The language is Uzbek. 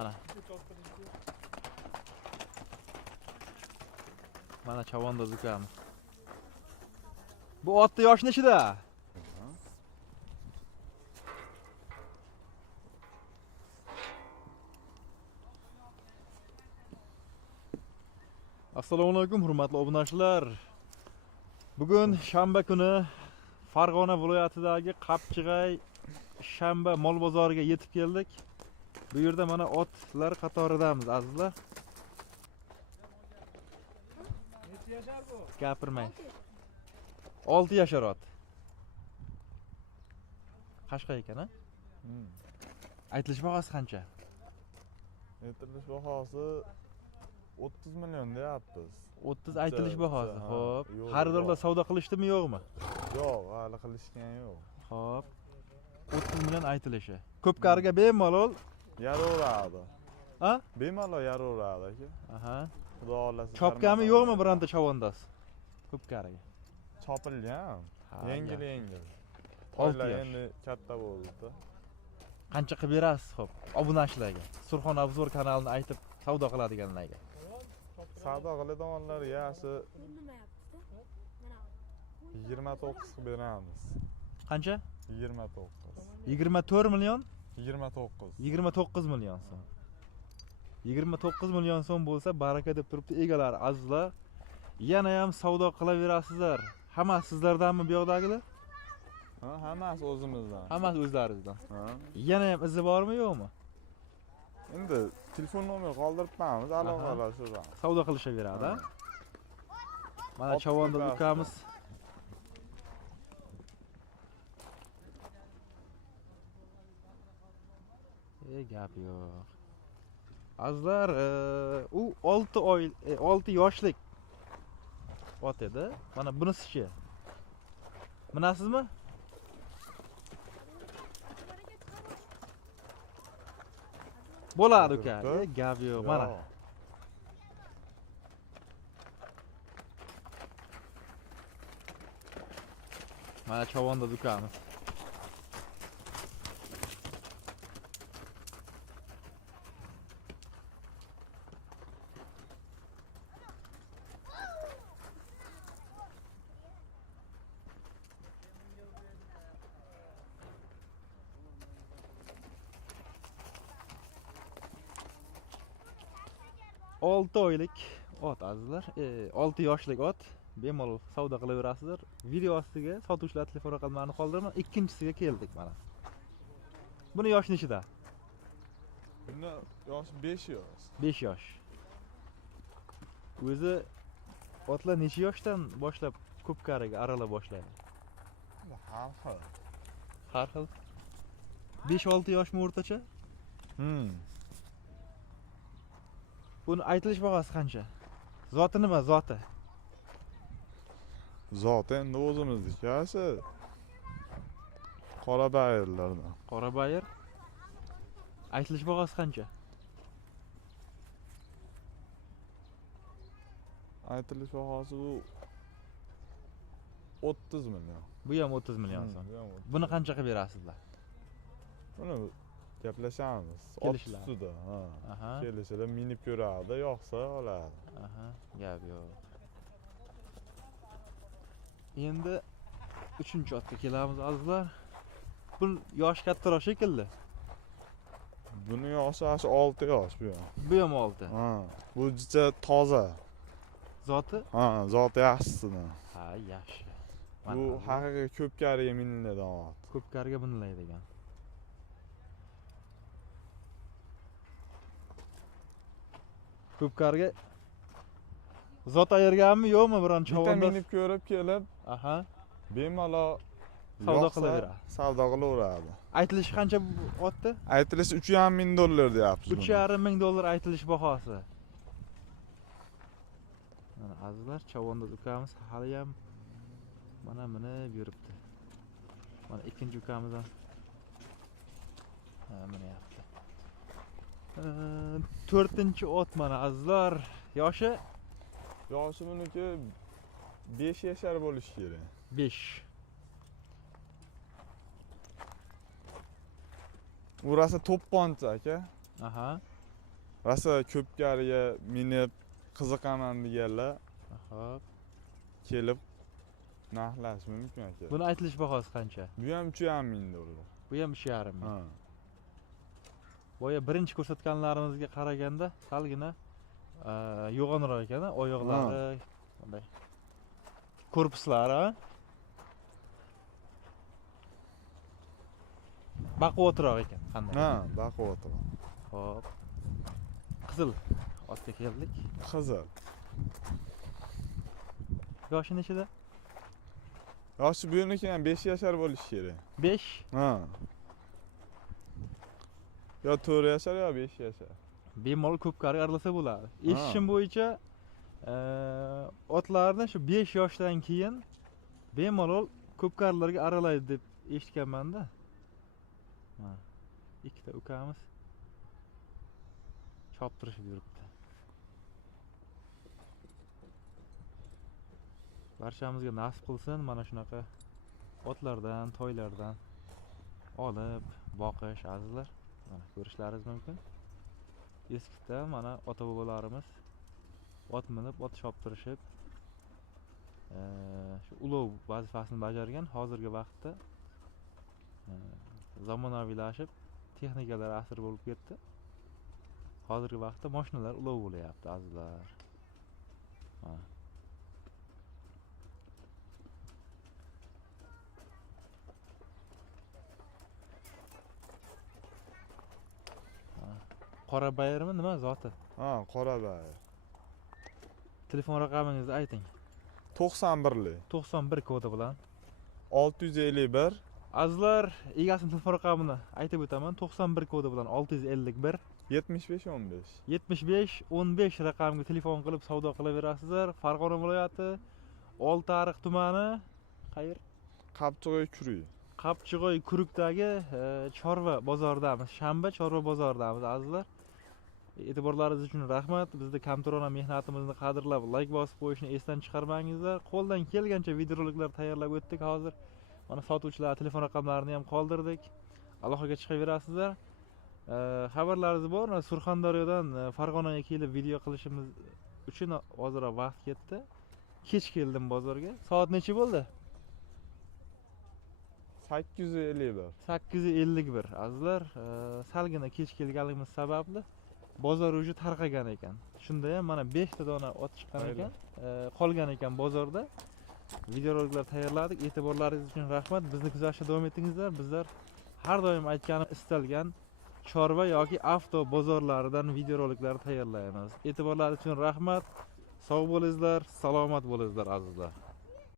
Ana. Mana Chavandozning ukami. Bu otni yoshi nechida? Assalomu alaykum hurmatli obunachilar. Bugun shanba kuni Farg'ona viloyatidagi Qapchig'ay shanba mol bozoriga yetib keldik. Bu yerda mana otlar qatoridamiz azizlar. Necha yashar bu? Gapirmang. 6 yashar ot. Qashqa ekan, ha? Aytilish bahosi qancha? Aytilish bahosi 30 million deyapmiz. 30 aytilish bahosi. Ha, Xo'p. yo'q, Xaridorlar yo'q. savdo qilishdimi, yo'qmi? Yo'q, hali qilishgan yo'q. Xo'p. 30 million aytilishi. Ko'pkariga bemalol, Yaraveradi. ha? Bemalol yaraveradi aka. Aha. Xudo xohlasa. Chopgami yo'qmi bironta chavandoz? Ko'pkariga. Chopilgan. Ha, Yengil. Olti Toylar yosh. endi katta bo'ldi. Qancha qilib berasiz, xo'p? Obunachilarga. Surxon Obzor kanalini aytib savdo qiladiganlarga. Savdo qiladiganlar yaxshi 29 qilib beramiz. Qancha? 29. 24 million? 29. 29 million so'm. 29 million so'm bo'lsa, baraka deb turibdi egalari azizlar. Yana ham savdo qilaverasizlar. Hammasi sizlardanmi bu yoqdagilar? Ha, hammasi o'zimizdan. Hammasi o'zlaringizdan. Ha. Yana ham izi bormi, yo'qmi? Endi telefon nomer qoldiribmiz, aloqalashamiz. Savdo qilishaveradi, ha? Mana Olti Chavanduz ko'pasi. ukamiz gap yo'q. Azizlar, u 6 yoshlik ot edi. Mana bunisi-chi. Minasizmi? Bo'ladi uka. Gap yo'q. Mana. Mana Chavanduz ukamiz. Olti oylik ot azizlar, 6 yoshlik ot. Bemalol savdo qilaverasizlar. Video ostiga sotuvchilar telefon raqamlarini qoldiraman. Ikkinchisiga keldik mana. Buni yosh nechida? Bunda yoshi 5 yosh. 5 yosh. O'zi otlar necha yoshdan boshlab ko'pkariga arala boshlaydi? Har xil. Har xil. 5-6 yoshmi o'rtacha? Buni aytilish bahosi qancha? Zoti nima, zoti? Zoti endi o'zimizniki yaxshi. Qora bayirlardan. Qora bayir. Aytilish bahosi qancha? Aytilish bahosi bu 30 million. Bu ham 30 million so'm. Bu ham 30. Buni qancha qilib berasizlar? Buni gaplashamiz. Kelishlar. Ustida, ha. Aha. Kelishida minib ko'radi, yoqsa oladi. Aha, gap yo'q. Endi 3-otga kelamiz azizlar. Bu yosh kattaroq shekilli. Buni yoshi 6 yosh bu ham. Bu ham 6. Ha, bu juda toza. Zoti? Ha, zoti yaxshisidan. Ha, yaxshi. Bu haqiqiy ko'pkariga miniladigan ot. Ko'pkariga bunilaydigan. Ko'pkariga zot ayirganmi, yo'qmi biron Bitta chavandoz? minib ko'rib kelib, Aha. bemalol Savdo yoqsa, qilaveradi. Savdo qilaveradi. Aytilishi qancha bu otni? Aytilishi 3,5 ming dollar deyapsiz. 3,5 ming dollar aytilish bahosi. Mana azizlar, Chavanduz ukamiz hali ham mana minib yuribdi. Mana ikkinchi ukamiz ham minyapti. 4-chi ot mana azizlar. Yoshi buniki 5 yashar bo'lishi kerak. 5. Burasi to'pponcha aka. Aha. Rosa ko'pkariga minib qiziqaman deganlar Hop. kelib narxlash mumkin aka. Buni aytilish bahosi qancha? Bu ham 3,5 ming dollar. Bu ham 3,5 ming. Ha. Boya birinchi ko'rsatganlarimizga qaraganda salgina yo'g'onroq ekan, oyoqlari, bunday korpuslari. Baquvvatroq ekan, qanday? Ha, baquvvatroq. Hop. Qizil otga keldik. Qizil. Yoshi nechida? Yoshi buniki ham 5 yashar bo'lishi kerak. 5. Ha. Yo 4 yashar yo 5 yashar. Bemalol ko'pkari aralasa bo'ladi. Eshitishim bo'yicha otlarni shu 5 yoshdan keyin bemalol ko'pkarilarga aralaydi deb eshitganman-da. Ha. Ikkita ukamiz choptirishib yuribdi. Barchamizga nasib qilsin mana shunaqa otlardan, toylardan olib boqish azizlar. Mana ko'rishlaringiz mumkin. Eskida mana ota-bobolarimiz ot minib, ot choptirishib shu ulov vazifasini bajargan. Hozirgi vaqtda zamonaviylashib, texnikalar asr bo'lib ketdi. Hozirgi vaqtda mashinalar ulov bo'layapti azizlar. Ha. Qora bayrami nima zoti? Ha, qora bayir. Telefon raqamingizni ayting. 91lik. 91 kodi bilan. 651 Azizlar, egasining telefon raqamini aytib o'taman. 91 kodi bilan 651 75 15. 75 15 raqamga telefon qilib savdo qilaverasizlar. Farg'ona viloyati Oltiariq tumani qayer? Qapchig'oy Kuruy. Qapchig'oy Kurukdagi chorva bozoridamiz. Shanba chorva bozoridamiz azizlar. E'tiborlaringiz uchun rahmat. Bizda kamtarona mehnatimizni qadrlab, like bosib qo'yishni esdan chiqarmangizlar. Qo'ldan kelgancha videoroliklar tayyorlab o'tdik hozir. Mana sotuvchilar telefon raqamlarini ham qoldirdik. Aloqaga chiqaverasizlar. Xabarlaringiz bor, Surxondaryodan Farg'onaga kelib video qilishimiz uchun ozroq vaqt ketdi. Kech keldim bozorga. Soat necha bo'ldi? 851. 851 azizlar. Salgina kech kelganligimiz sababli bozor уже tarqagan ekan. Shunda ham mana 5 ta dona ot chiqqan ekan, qolgan ekan bozorda. Videoroliklar tayyorladik. E'tiborlaringiz uchun rahmat. Bizni kuzatishda davom etingizlar. Bizlar har doim aytganim istalgan chorva yoki avto bozorlaridan videoroliklar tayyorlaymiz. E'tiborlaringiz uchun rahmat. Sog' bo'lingizlar, salomat bo'lingizlar azizlar.